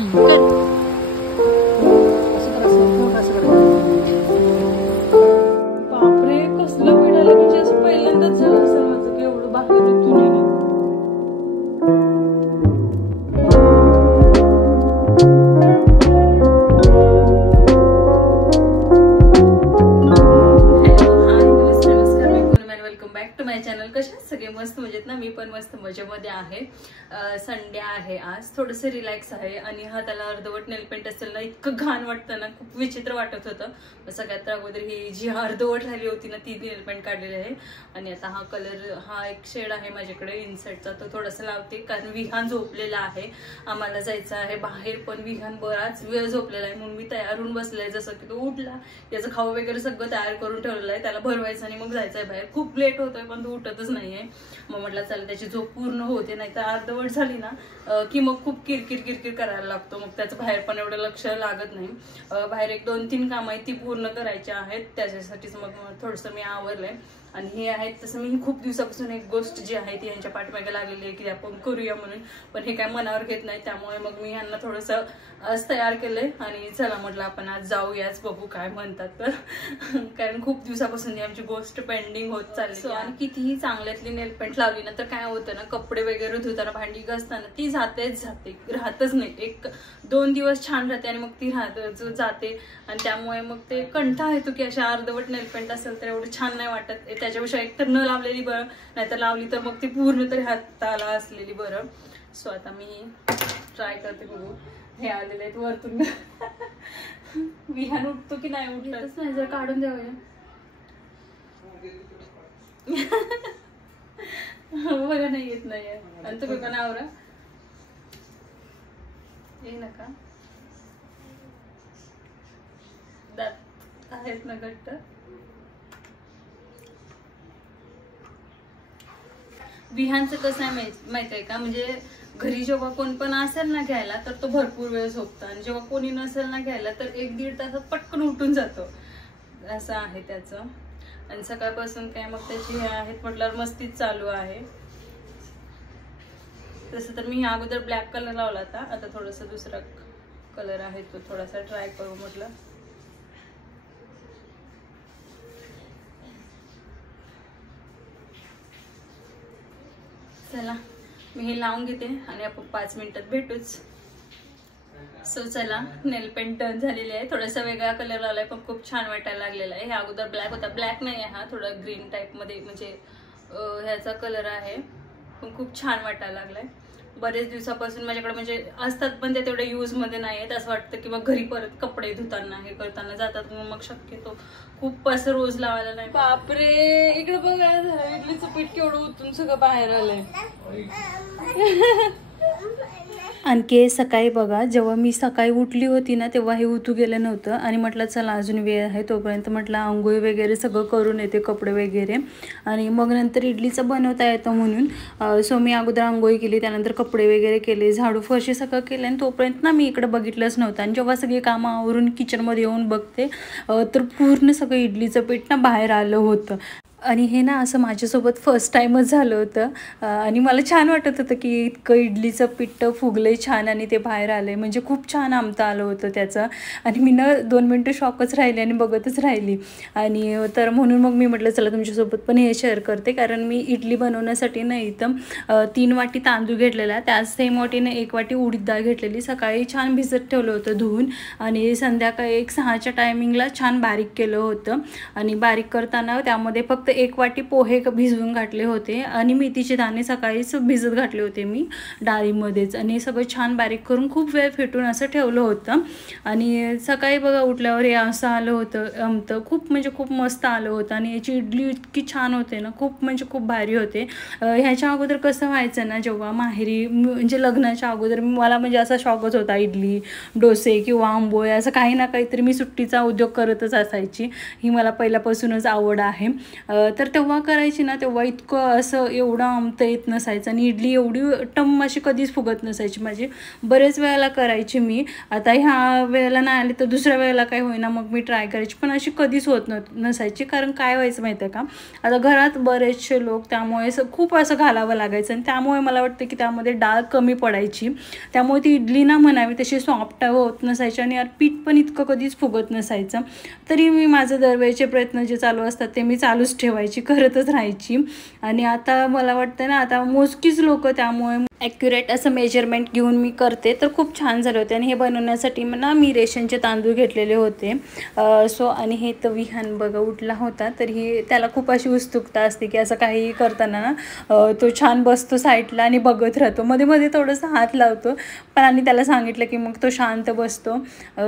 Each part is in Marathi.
बापरे कसलं पिठाला म्हणजे असं पहिल्यांदाच झालं असेल माझं की एवढं बाहेर उतरून येणं. सगळे मस्त मजेत ना. मी पण मस्त मजेमध्ये आहे. संडे आहे आज, थोडंसं रिलॅक्स आहे आणि हाताला अर्धवट नेलपेंट असेल ना इतकं घाण वाटतं ना, खूप विचित्र वाटत होतं. सगळ्यात अगोदर ही जी अर्धवट राहिली होती ना ती नेलपेंट काढलेली आहे आणि आता हा कलर, हा एक शेड आहे माझ्याकडे इनसेटचा, तो थोडासा लावते कारण विहान झोपलेला आहे. आम्हाला जायचं आहे बाहेर, पण विहान बराच वेळ झोपलेला आहे म्हणून मी तयार होऊन बसले. जसं की तो उठला, याचं खाऊ वगैरे सगळं तयार करून ठेवलेलं आहे, त्याला भरवायचं आणि मग जायचं आहे बाहेर. खूप लेट होतोय पण तो उठतच नाहीये. मग म्हटलं चला त्याची झोप पूर्ण होते, नाही तर अर्धवट झाली ना की मग खूप किरकिर करायला लागतो. मग त्याचं बाहेर पण एवढं लक्ष लागत नाही. बाहेर 1-2-3 कामं आहेत ती पूर्ण करायची आहेत, त्याच्यासाठीच मग थोडंसं मी आवरलंय. आणि हे आहेत तसं मी खूप दिवसापासून एक गोष्ट जी आहे ती यांच्या पाठीमागे लागलेली आहे की आपण करूया म्हणून, पण हे काय मनावर घेत नाही. त्यामुळे मग मी यांना थोडंसं आज तयार केलंय आणि चला म्हटलं आपण आज जाऊयाच, बघू काय म्हणतात तर. कारण खूप दिवसापासून आमची गोष्ट पेंडिंग होत चालली. आणि कितीही चांगल्यातली नेलपेंट लावली ना तर काय होतं ना, कपडे वगैरे धुताना, भांडी घासताना ती जातेच जाते, राहतच नाही. 1-2 दिवस छान राहते आणि मग ती जाते आणि त्यामुळे मग ते कंटाळा येतो की अशा अर्धवट नेलपेंट असेल तर एवढं छान नाही वाटत. त्याच्यापेक्षा एकतर न लावलेली बरं, नाहीतर लावली तर मग ती पूर्ण तरी हाताला असलेली बरं. सो आता मी ट्राय करते, बघू. हे आलेले आहेत वरतून. विहान उठतो की नाही उठतच नाही, जर काढून द्यावं. बघा नाही येत नाहीये. आणि तुम्ही पण आवरा, ये नका. दात आहेत ना घट्ट. विहानचं कसं आहे माहित आहे का, म्हणजे घरी जेव्हा कोण पण असेल ना घ्यायला तर तो भरपूर वेळ झोपतो आणि जेव्हा कोणी नसेल ना घ्यायला तर 1-1.5 तासात पटकन उठून जातो, असं आहे त्याचं. आणि सकाळपासून काय मग त्याची हे आहेत म्हटल्यावर मस्तीच चालू आहे. तसं तर मी अगोदर ब्लॅक कलर लावला होता, आता थोडासा दुसरा कलर आहे तो थोडासा ट्राय करू म्हटलं. चला मी हे लावून घेते आणि आपण 5 मिनिटात भेटूच. सो चला, नेलपेंट डन झालेली आहे. थोडासा वेगळा कलर लावलाय पण खूप छान वाटायला लागलेला आहे. हे अगोदर ब्लॅक होता, ब्लॅक नाही आहे हा, थोडा ग्रीन टाईप मध्ये म्हणजे ह्याचा कलर आहे, पण खूप छान वाटायला लागलाय. बरेच दिवसापासून माझ्याकडे म्हणजे असतात पण ते तेवढे यूज मध्ये नाही आहेत. असं वाटतं की मग घरी परत कपडे धुताना हे करताना जातात, मग शक्यतो खूप असं रोज लावायला नाही. बापरे, इकडे बघा इडलीचं पीठ केवढं उतरून सगळं बाहेर आलंय. आणखी सकाळी बघा, जेव्हा मी सकाळी उठली होती ना तेव्हा हे उतू गेलं नव्हतं आणि म्हटलं चला अजून वेळ आहे तोपर्यंत म्हटलं आंघोळी वगैरे सगळं करून येते, कपडे वगैरे, आणि मग नंतर इडलीचं बनवता येतं म्हणून. सो मी अगोदर आंघोळी केली, त्यानंतर कपडे वगैरे केले, झाडू फरशी सगळं केलं आणि तोपर्यंत ना मी इकडे बघितलंच नव्हतं. आणि जेव्हा सगळी कामं आवरून किचनमध्ये येऊन बघते तर पूर्ण सगळं इडलीचं पीठ ना बाहेर आलं होतं. आणि हे ना असं माझ्यासोबत फर्स्ट टाईमच झालं होतं आणि मला छान वाटत होतं की इतकं इडलीचं पीठ फुगलंय छान आणि ते बाहेर आलंय, म्हणजे खूप छान आमतं आलं होतं त्याचं. आणि मी ना 2 मिनटं शॉकच राहिली आणि बघतच राहिली. आणि तर म्हणून मग मी म्हटलं चला तुमच्यासोबत पण हे शेअर करते, कारण मी इडली बनवण्यासाठी ना इथं 3 वाटी तांदूळ घेतलेला, त्याच सेम वाटीने 1 वाटी उडीद डाळ घेतलेली. सकाळी छान भिजत ठेवलं होतं धुवून आणि संध्याकाळी 6च्या टायमिंगला छान बारीक केलं होतं. आणि बारीक करताना त्यामध्ये फक्त 1 वाटी पोहे भिजवून घातले होते आणि मेथीचे दाणे सकाळीच भिजत घातले होते मी डाळीमध्येच. आणि सगळं छान बारीक करून खूप वेळ फेटून असं ठेवलं होतं. आणि सकाळी बघा उठल्यावर हे असं आलं होतं आमतं, खूप म्हणजे खूप मस्त आलं होतं. आणि याची इडली इतकी छान होते ना, खूप म्हणजे खूप भारी होते. ह्याच्या अगोदर कसं व्हायचं ना, जेव्हा माहेरी म्हणजे लग्नाच्या अगोदर मला म्हणजे असा शॉकच होता, इडली डोसे किंवा आंबोळ्या असं काही ना काहीतरी मी सुट्टीचा उद्योग करतच असायची. ही मला पहिल्यापासूनच आवड आहे. तर तेव्हा करायची ना, तेव्हा इतकं असं एवढं आमतं येत नसायचं आणि इडली एवढी टम अशी कधीच फुगत नसायची माझी. बरेच वेळेला करायची मी. आता ह्या वेळेला नाही आली तर दुसऱ्या वेळेला काय होईना मग मी ट्राय करायची, पण अशी कधीच होत नसायची. कारण काय व्हायचं माहिती आहे का, आता घरात बरेचसे लोक, त्यामुळे खूप असं घालावं लागायचं आणि त्यामुळे मला वाटतं की त्यामध्ये डाळ कमी पडायची. त्यामुळे ती इडली ना म्हणावी तशी सॉफ्ट होत नसायची आणि पीठ पण इतकं कधीच फुगत नसायचं. तरी मी माझं दरवेळेचे प्रयत्न जे चालू असतात ते मी चालूच ठेवायची, करतच राहायची. आणि आता मला वाटतं ना, आता मोजकीच लोक त्यामुळे ॲक्युरेट असं मेजरमेंट घेऊन मी करते, तर खूप छान झाले होते. आणि हे बनवण्यासाठी ना मी रेशनचे तांदूळ घेतलेले होते. आणि हे तर विहान बघा उठला होता, तर ही त्याला खूप अशी उत्सुकता असते की असं काही करताना ना तो छान बसतो साईडला आणि बघत राहतो, मध्ये मध्ये थोडंसं हात लावतो. पण आणि त्याला सांगितलं की मग तो शांत बसतो.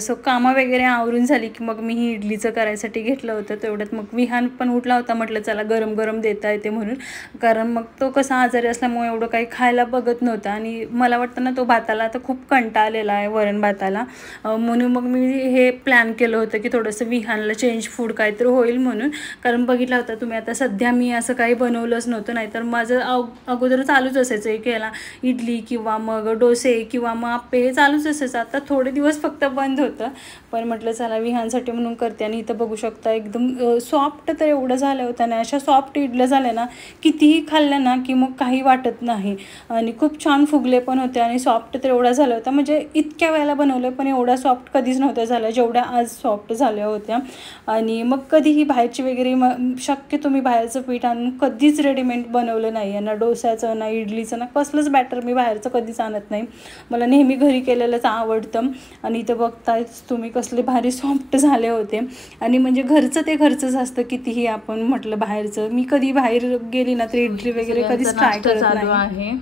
सो कामं वगैरे आवरून झाली की मग मी ही इडलीचं करायसाठी घेतलं होतं. तेवढ्यात मग विहान पण उठला होता, म्हटलं चला गरम गरम देता येते म्हणून. कारण मग तो कसा आजारी असल्यामुळे एवढं काही खायला बघत नव्हता आणि मला वाटतं ना तो भाताला आता खूप कंटाळा आलेला आहे, वरण भाताला. म्हणून मग मी हे प्लॅन केलं होतं की थोडंसं विहानला चेंज फूड काहीतरी होईल म्हणून. कारण बघितला होता तुम्ही, आता सध्या मी असं काही बनवलंच नव्हतं, नाहीतर माझं अगोदर चालूच असायचं की याला इडली किंवा मग डोसे किंवा मग आप्पे हे चालूच असायचं. आता थोडे दिवस फक्त बंद होतं, पण म्हटलं चला विहानसाठी म्हणून करते. आणि इथं बघू शकता एकदम सॉफ्ट तर एवढं झालं होतं ना, अशा सॉफ्ट इडल्या झाल्या ना, कितीही खाल्लं ना की मग काही वाटत नाही. आणि खूप छान फुगले पण होते आणि सॉफ्ट तर एवढा झाला होता, म्हणजे इतक्या वेळेला बनवलं पण एवढा सॉफ्ट कधीच नव्हत्या झाल्या जेवढ्या आज सॉफ्ट झाल्या होत्या. आणि मग कधीही बाहेरची वगैरे शक्यतो मी बाहेरचं पीठ आणून कधीच रेडीमेड बनवलं नाही आहे, ना डोस्याचं ना इडलीचं ना कसलंच बॅटर मी बाहेरचं कधीच आणत नाही. मला नेहमी घरी केलेलंच आवडतं. आणि इथं बघतायच तुम्ही कसले भारी सॉफ्ट झाले होते. आणि म्हणजे घरचं ते घरचंच असतं, कितीही आपण म्हटलं बाहेरचं. मी कधी बाहेर गेली ना तर इडली वगैरे कधीच ट्राय करत नाही.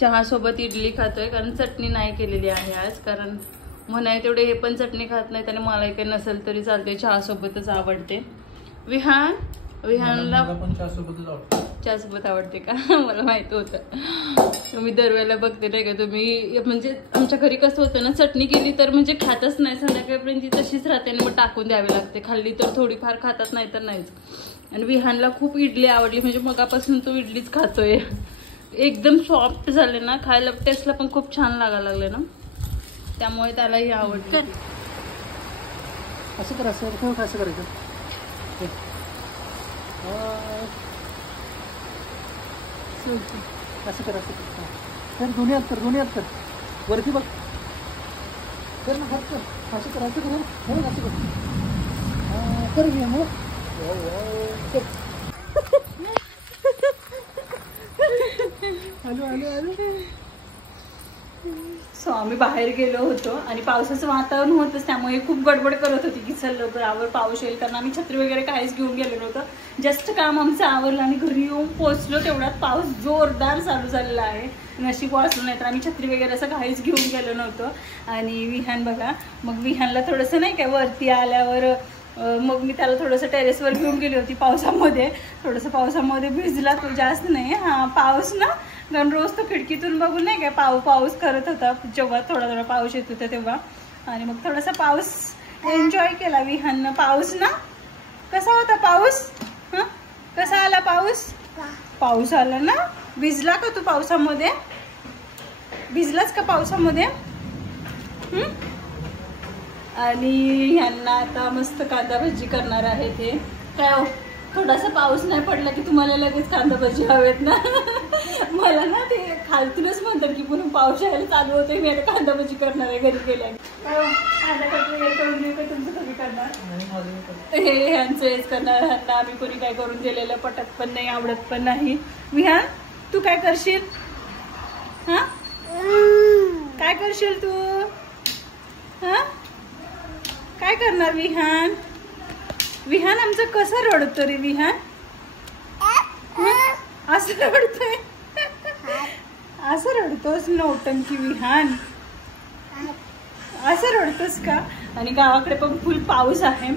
चहासोबत इडली खातोय, कारण चटणी नाही केलेली आहे आज. कारण म्हणाय तेवढे हे पण चटणी खात नाहीत आणि मला काही नसेल तरी चालते, चहासोबतच आवडते. विहानला पण चहासोबत आवडते का? मला माहित होतं. मी दरवेळेला बघते नाही का तुम्ही, म्हणजे आमच्या घरी कसं होतं ना, चटणी केली तर म्हणजे खातच नाही, संध्याकाळपर्यंत ती तशीच राहते आणि मग टाकून द्यावी लागते. खाल्ली तर थोडीफार खातात, नाही तर नाहीच. आणि विहानला खूप इडली आवडली, म्हणजे मगापासून तो इडलीच खातोय. एकदम सॉफ्ट झाले ना, खायला टेस्टला पण खूप छान लागायला लागले ना, त्यामुळे त्यालाही आवडते. असं कर, असं करायचं. असं कर, असं कर. दोन्ही हात कर, वरती बघ. कर ना, हात कर. असं कर, असं कर. असं कर घे मग. सो आम्ही बाहेर गेलो होतो आणि पावसाचं वातावरण होतंच, त्यामुळे खूप गडबड करत होती की चल लवकर आवर, पाऊस येईल. कारण आम्ही छत्री वगैरे काहीच घेऊन गेलो नव्हतं. जस्ट काम आमचं आवरलं आणि घरी येऊन पोहोचलो तेवढ्यात पाऊस जोरदार चालू झालेला आहे. नशीब वाचलो, नाही तर आम्ही छत्री वगैरे असं काहीच घेऊन गेलो नव्हतं. आणि विहान बघा, मग विहानला थोडंसं नाही काय वरती आल्यावर मग मी त्याला थोडंसं टेरेसवर घेऊन गेली होती पावसामध्ये. थोडंसं पावसामध्ये भिजला तो, जास्त नाही. हां पाऊस ना, कारण रोज तो खिडकीतून बघून नाही काय पाऊस करत होता जेव्हा थोडा थोडा पाऊस येत होता तेव्हा. आणि मग थोडासा पाऊस एन्जॉय केला विहाननं. पाऊस ना कसा होता पाऊस? हां कसा आला पाऊस? पाऊस आला ना. भिजला का तू पावसामध्ये? भिजलाच का पावसामध्ये? आणि ह्यांना आता मस्त कांदा भजी करणार आहे. ते काय हो, थोडासा पाऊस नाही पडला की तुम्हाला लगेच कांदा भजी हवेत ना. मला ना ते खालतूनच म्हणतात की पुन्हा पाऊस यायला चालू होते, मी आता कांदा भजी करणार आहे घरी गेल्या. कांदा कट वगैरे करून देऊ का? तुमचं कधी करणार? हे ह्यांचं हेच करणार. ह्यांना आम्ही कोणी काय करून दिलेलं पटत पण नाही, आवडत पण नाही. विहान तू काय करशील? हा काय करशील तू? हा काय करणार विहान? विहान आमचं कसं रडतो रे विहान? असं रडतोय, असं रडतोस नौटंकी विहान, असं रडतोस का? आणि गावाकडे पण फुल पाऊस आहे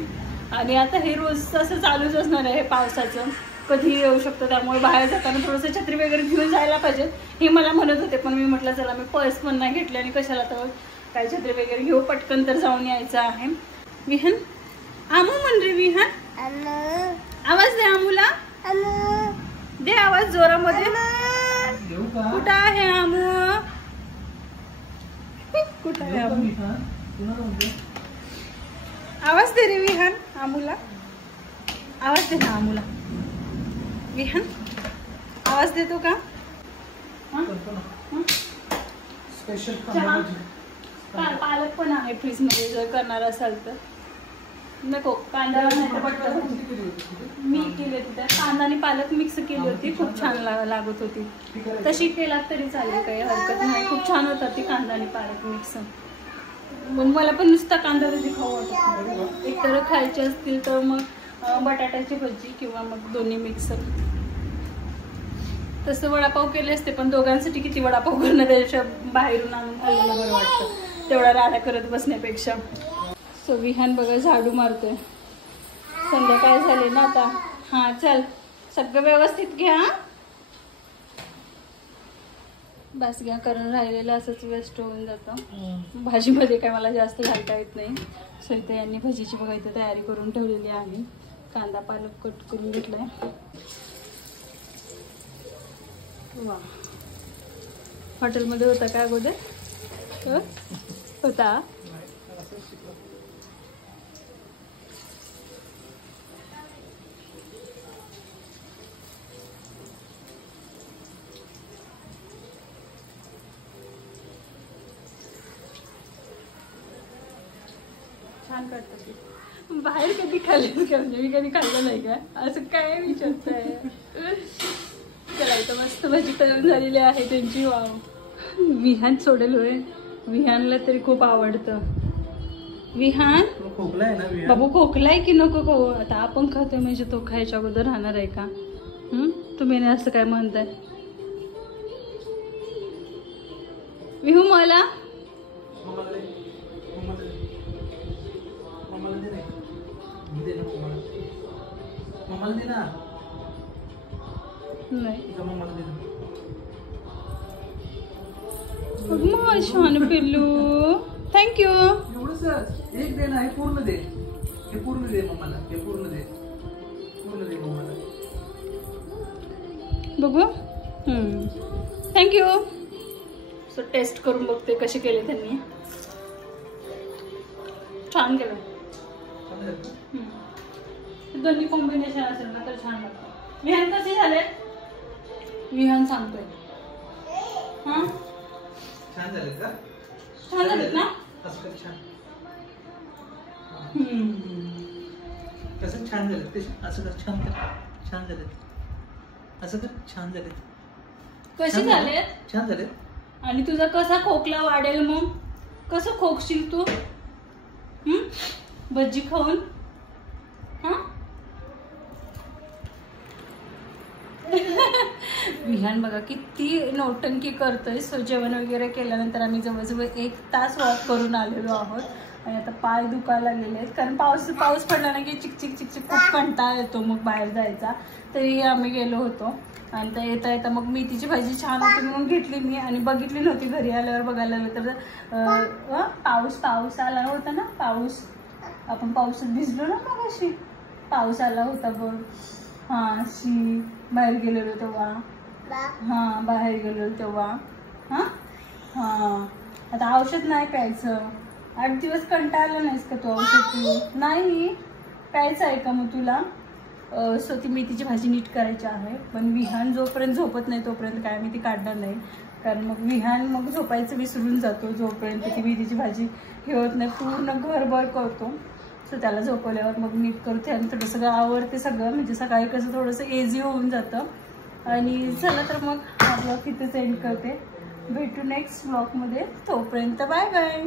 आणि आता हे रोज असं चालूच असणार आहे पावसाचं, कधी येऊ शकतो. त्यामुळे बाहेर जाताना थोडंसं छत्री वगैरे घेऊन जायला पाहिजे हे मला म्हणत होते. पण मी म्हटलं चला मी पर्स पण नाही घेतली आणि कशाला तर काय छत्री वगैरे घेऊ, पटकन तर जाऊन यायचं आहे. विहान आमू म्हण रे विहान, आवाज दे आमूला. दे आवाज जोरामध्ये. देऊ का? कुठं आहे आमू? कुठं आहे आमू? आवाज दे रे विहान आमूला. आवाज दे ना आमूला. विहान आवाज देतो का? स्पेशल पालक पण आहे फ्रीज मध्ये जर करणार असाल तर. नको कांदा मी केली होती त्यात कांदा आणि पालक मिक्स केली होती. खूप छान लागत होती. तशी केलात तरी चालेल काही हरकत नाही. खूप छान होता ती कांदा आणि पालक मिक्स. मग मला पण नुसता कांदा भजी खाऊ वाटत नाही. एक तर खायचे असतील तर मग बटाट्याची भजी किंवा मग दोन्ही मिक्स. तसं वडापाव केले असते पण दोघांसाठी किती वडापाव करणं त्याच्या बाहेरून आणून खाल्लेलं बरं वाटतं तेवढा राडा करत बसण्यापेक्षा. सो विहान बघा झाडू मारतोय. संध्याकाळ झाले ना आता. हा चल सगळं व्यवस्थित घ्या. बस घ्या कारण राहिलेलं असंच वेस्ट होऊन जातं. भाजीमध्ये काय मला जास्त घालता येत नाही. सो इथे यांनी भजीची बघा इथे तयारी करून ठेवलेली आहे. कांदा पालक कट करून घेतलाय. वा हॉटेलमध्ये होता का अगोदर? होता. छान करतात. बाहेर कधी खाल्लं का? म्हणजे मी कधी खाल्लं नाही का? असं काय विचारताय? चला इथं मस्त भजी तयार झालेली आहे त्यांची. वाव विहान सोडेल होय. विहानला तरी खूप आवडतं. विहान खोकलाय ना विहान? बाबू खोकलाय की नको खाऊ? आता आपण खातोय म्हणजे तो खायच्या अगोदर राहणार आहे का? तुम्ही नाही असं काय म्हणताय? विहू मला नाही छान पिल्लू. थँक्यू. एवढंच एक दे ना. हे पूर्ण दे. हे पूर्ण दे मम्माला. हे पूर्ण दे. पूर्ण दे मम्माला. बघू. थँक्यू. सो टेस्ट करून बघते कसे केले त्यांनी. छान केलं. दोन्ही कॉम्बिनेशन असेल ना तर छान लागतं. विहान कसे झाले? विहान सांगतोय. हा छान झाले का? छान झालेत ना? असं छान. कसं छान झालं ते? असं कर. छान कर. छान झाले. असं कर. छान झाले. कसे झाले? छान झाले. आणि तुझा कसा खोकला वाढेल मग? कसं खोकशील तू भजी खाऊन? हा विहान बघा किती नौटंकी करतोय. सो जेवण वगैरे केल्यानंतर आम्ही जवळजवळ 1 तास वॉक करून आलेलो आहोत. आणि आता पाय दुखायला लागलेले आहेत कारण पाऊस पडला ना की चिकचिक चिकचिक खूप कंटाळा येतो मग बाहेर जायचा. तरी आम्ही गेलो होतो. आणि तर येता येता मग मेथीची भाजी छान होती म्हणून घेतली मी. आणि बघितली नव्हती. घरी आल्यावर बघायला लागलं तर पाऊस आला होता ना. पाऊस आपण पावसात भिजलो ना मग अशी. पाऊस आला होता बघ. हा शी बाहेर गेलेलो तेव्हा. हा बाहेर गेलेलो तेव्हा. हा हा आता औषध नाही प्यायचं. 8 दिवस कंटाळला नाहीस का तू औषध पिऊ? नाही प्यायचं आहे का मग तुला? सो ती मेथीची भाजी नीट करायची आहे. पण विहान जोपर्यंत झोपत नाही तोपर्यंत काय मी ती काढणार नाही. कारण मग विहान मग झोपायचं विसरून जातो जोपर्यंत ती मेथीची भाजी हे होत नाही. पूर्ण घरभर करतो. सो त्याला झोपवल्यावर मग नीट करते आणि थोडं सगळं आवडते सगळं. म्हणजे सकाळी कसं थोडंसं इझी होऊन जातं. आणि चला तर मग हा ब्लॉग इथेच एंड करते. भेटू नेक्स्ट ब्लॉगमध्ये. तोपर्यंत बाय बाय.